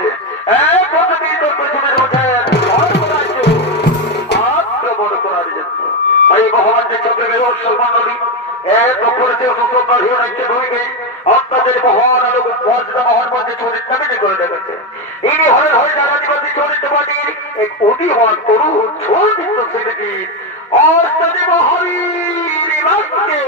করবে এক প্রতিদিন পৃথিবীর মধ্যে আক্রমণ করার জন্য। তাই ভগবান চন্দ্রের মন্ডলী এক করেছে সুন্দর হিরণাক্য ভূমিকে আপনাদের মহান আলোক মর্যাদা মহান মধ্যে চরিত্র মেনে করে দেখেছে। ইনি হলেন হরিদাবাদী চরিত্র পার্টির এক অতিমান তরুণ চরিত্র শিল্পী অষ্টাদী মহাবীর নিবাসকে